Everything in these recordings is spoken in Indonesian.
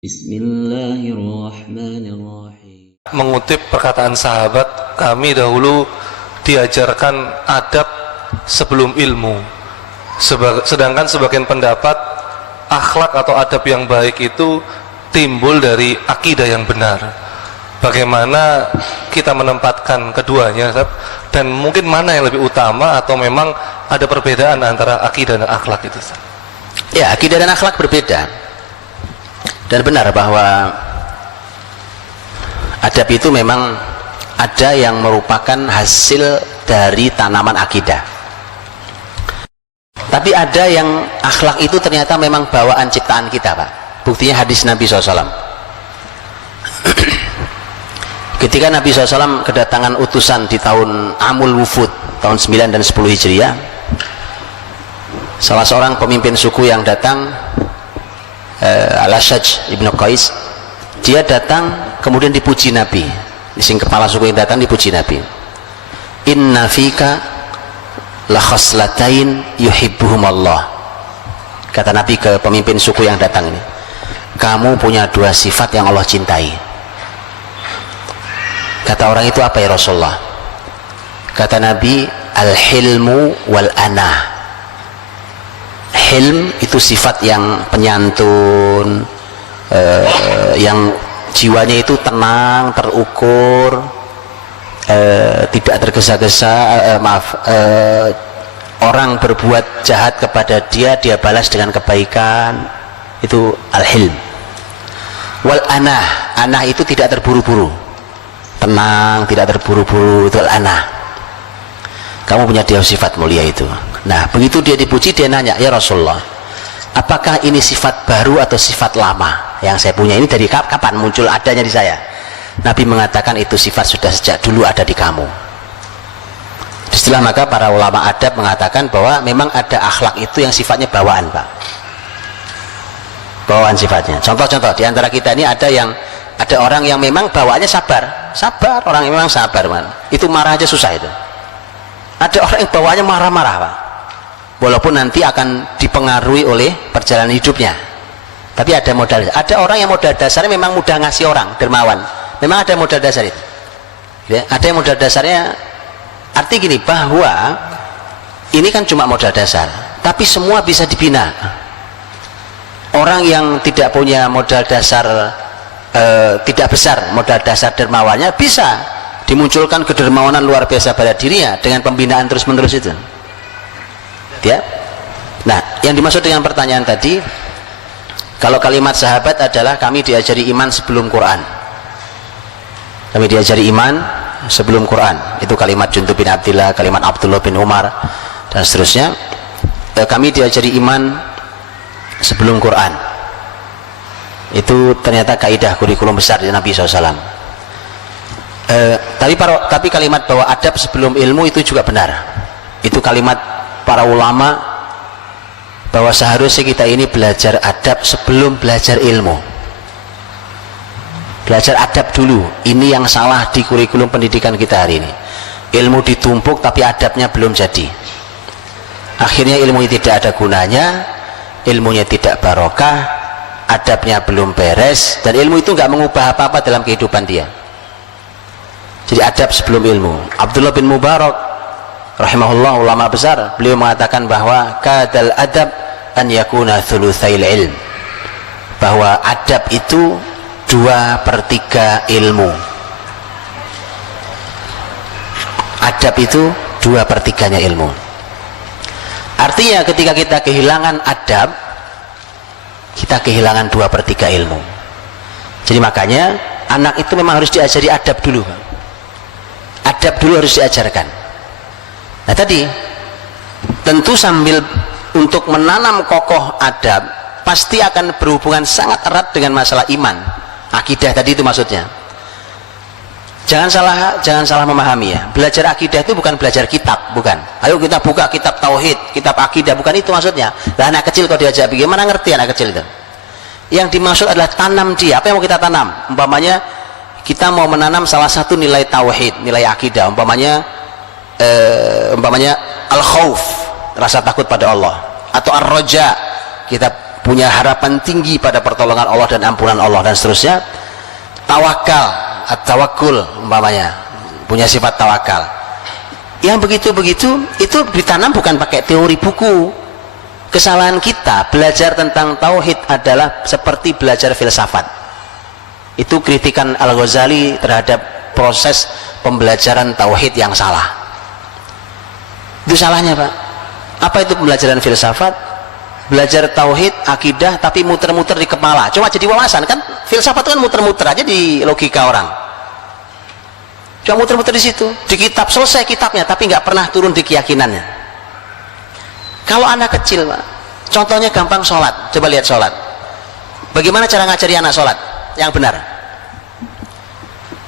Bismillahirrahmanirrahim. Mengutip perkataan sahabat, kami dahulu diajarkan adab sebelum ilmu. Sedangkan sebagian pendapat akhlak atau adab yang baik itu timbul dari akidah yang benar. Bagaimana kita menempatkan keduanya, dan mungkin mana yang lebih utama, atau memang ada perbedaan antara akidah dan akhlak itu? Ya, akidah dan akhlak berbeda. Dan benar bahwa adab itu memang ada yang merupakan hasil dari tanaman akidah. Tapi ada yang akhlak itu ternyata memang bawaan ciptaan kita, Pak. Buktinya hadis Nabi SAW. Ketika Nabi SAW kedatangan utusan di tahun Amul Wufud, tahun 9 dan 10 Hijriah, salah seorang pemimpin suku yang datang, Al-Ashaj Ibnu Qais, dia datang kemudian dipuji Nabi. Sing kepala suku yang datang dipuji Nabi. Inna fika la khaslatain yuhibbuhum Allah. Kata Nabi ke pemimpin suku yang datang ini, kamu punya dua sifat yang Allah cintai. Kata orang itu, apa ya Rasulullah? Kata Nabi, al-hilmu wal-anah. Hilm itu sifat yang penyantun, yang jiwanya itu tenang, terukur, tidak tergesa-gesa. Orang berbuat jahat kepada dia, dia balas dengan kebaikan. Itu al-hilm. Wal anah, anah itu tidak terburu-buru, tenang, tidak terburu-buru. Itu al-anah. Kamu punya dia sifat mulia itu. Nah, begitu dia dipuji, dia nanya, ya Rasulullah, apakah ini sifat baru atau sifat lama yang saya punya ini? Dari kapan muncul adanya di saya? Nabi mengatakan itu sifat sudah sejak dulu ada di kamu. Istilah maka para ulama adab mengatakan bahwa memang ada akhlak itu yang sifatnya bawaan, Pak. Bawaan sifatnya. Contoh-contoh di antara kita ini ada orang yang memang bawaannya sabar, orang yang memang sabar, man. Itu marah aja susah itu. Ada orang yang bawaannya marah-marah, Pak. Walaupun nanti akan dipengaruhi oleh perjalanan hidupnya. Tapi ada modal. Ada orang yang modal dasarnya memang mudah ngasih orang, dermawan. Memang ada modal dasar itu. Ya, ada yang modal dasarnya, arti gini, bahwa ini kan cuma modal dasar, tapi semua bisa dibina. Orang yang tidak punya modal dasar, tidak besar modal dasar dermawannya, bisa dimunculkan kedermawanan luar biasa pada dirinya dengan pembinaan terus-menerus itu. Ya. Nah, yang dimaksud dengan pertanyaan tadi, kalau kalimat sahabat adalah kami diajari iman sebelum Quran. Kami diajari iman sebelum Quran. Itu kalimat Jundub bin Abdillah, kalimat Abdullah bin Umar, dan seterusnya. Kami diajari iman sebelum Quran. Itu ternyata kaidah kurikulum besar dari Nabi SAW. Tapi kalimat bahwa adab sebelum ilmu itu juga benar. Itu kalimat para ulama bahwa seharusnya kita ini belajar adab sebelum belajar ilmu. Belajar adab dulu. Ini yang salah di kurikulum pendidikan kita hari ini. Ilmu ditumpuk tapi adabnya belum jadi. Akhirnya ilmu tidak ada gunanya, ilmunya tidak barokah, adabnya belum beres, dan ilmu itu nggak mengubah apa-apa dalam kehidupan dia. Jadi adab sebelum ilmu. Abdullah bin Mubarak rahimahullah, ulama besar, beliau mengatakan bahwa kadal adab an yakuna thulutsail ilm, bahwa adab itu 2/3 ilmu. Adab itu 2/3-nya ilmu. Artinya ketika kita kehilangan adab, kita kehilangan 2/3 ilmu. Jadi makanya anak itu memang harus diajari adab dulu, Pak. Adab dulu harus diajarkan. Nah tadi tentu sambil untuk menanam kokoh adab pasti akan berhubungan sangat erat dengan masalah iman, akidah tadi itu maksudnya. Jangan salah memahami ya. Belajar akidah itu bukan belajar kitab, bukan. Ayo kita buka kitab tauhid, kitab akidah, bukan itu maksudnya. Lah anak kecil kalau diajak bagaimana ngerti anak kecil itu? Yang dimaksud adalah tanam dia. Apa yang mau kita tanam? Umpamanya kita mau menanam salah satu nilai tauhid, nilai akidah, umpamanya al-khauf, rasa takut pada Allah, atau ar-raja, kita punya harapan tinggi pada pertolongan Allah dan ampunan Allah dan seterusnya. Tawakal, at-tawakkul umpamanya, punya sifat tawakal. Yang begitu-begitu itu ditanam bukan pakai teori buku. Kesalahan kita belajar tentang tauhid adalah seperti belajar filsafat. Itu kritikan Al-Ghazali terhadap proses pembelajaran tauhid yang salah. Itu salahnya, Pak. Apa itu pembelajaran filsafat? Belajar tauhid, akidah, tapi muter-muter di kepala, cuma jadi wawasan. Kan filsafat itu kan muter-muter aja di logika orang, cuma muter-muter di situ, di kitab, selesai kitabnya, tapi nggak pernah turun di keyakinannya. Kalau anak kecil, Pak, contohnya gampang, sholat. Coba lihat sholat, bagaimana cara ngajari anak sholat yang benar.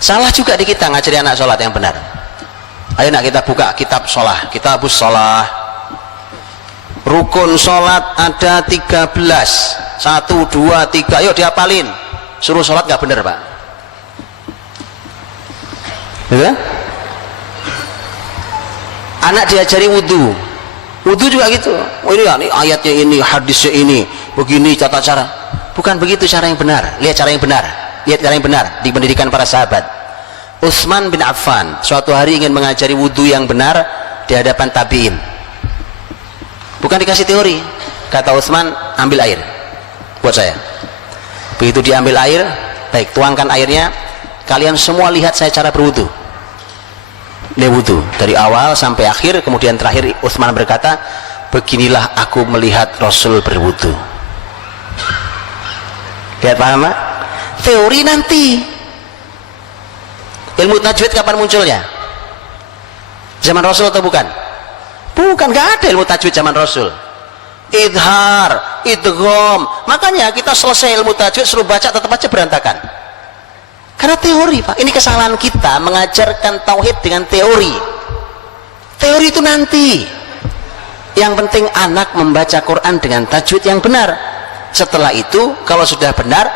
Salah juga di kita ngajari anak sholat yang benar. Ayo nak kita buka kitab sholat, kitabus sholat. Rukun sholat ada 13, 1, 2, 3, ayo dihafalin. Suruh sholat nggak benar, Pak. Ya? Anak diajari wudhu, wudhu juga gitu. Oh, ini ayatnya ini, hadisnya ini, begini tata cara. Bukan begitu cara yang benar. Lihat cara yang benar, lihat cara yang benar di pendidikan para sahabat. Utsman bin Affan suatu hari ingin mengajari wudhu yang benar di hadapan tabi'in. Bukan dikasih teori. Kata Utsman, ambil air buat saya. Begitu diambil air, baik, tuangkan airnya, kalian semua lihat saya cara berwudu. Dia wudu dari awal sampai akhir. Kemudian terakhir Utsman berkata, beginilah aku melihat Rasul berwudu. Lihat, paham, Pak? Teori nanti. Ilmu tajwid kapan munculnya? Zaman Rasul atau bukan? Bukan, nggak ada ilmu tajwid zaman Rasul. Idhar, idgham. Makanya kita selesai ilmu tajwid suruh baca tetap aja berantakan. Karena teori, Pak. Ini kesalahan kita mengajarkan tauhid dengan teori. Teori itu nanti. Yang penting anak membaca Quran dengan tajwid yang benar. Setelah itu kalau sudah benar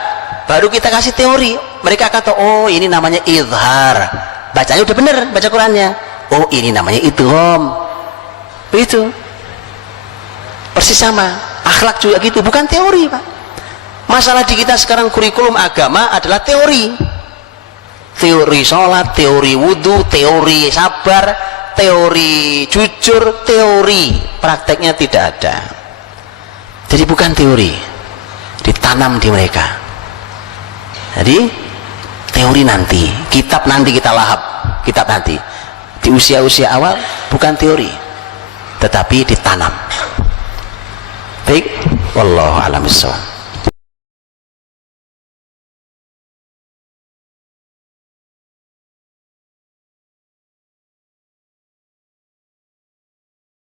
baru kita kasih teori. Mereka kata, oh ini namanya idhar, bacanya udah benar, baca Qurannya. Oh ini namanya idgham. Begitu. Persis sama. Akhlak juga gitu, bukan teori, Pak. Masalah di kita sekarang kurikulum agama adalah teori. Teori sholat, teori wudhu, teori sabar, teori jujur, teori. Prakteknya tidak ada. Jadi bukan teori, ditanam di mereka. Jadi teori nanti, kitab nanti kita lahap, kitab nanti. Di usia-usia awal bukan teori, tetapi ditanam. Baik, wallahu a'lam bishawab.